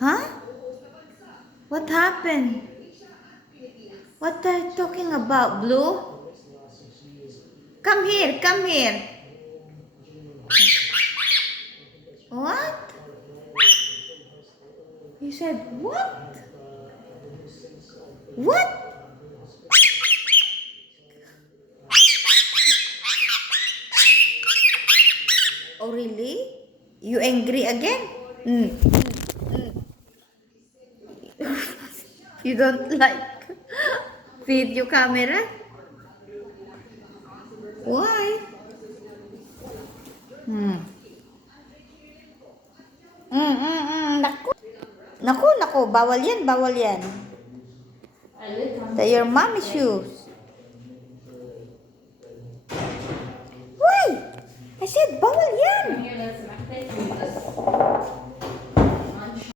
Huh? What happened? What are you talking about, Blue? Come here, come here. What? You said what? What? Oh, really? You angry again? Mm. You don't like video camera? Why? Hmm. Naku. Naku, naku. Bawal yan, bawal yan. They're your mommy shoes.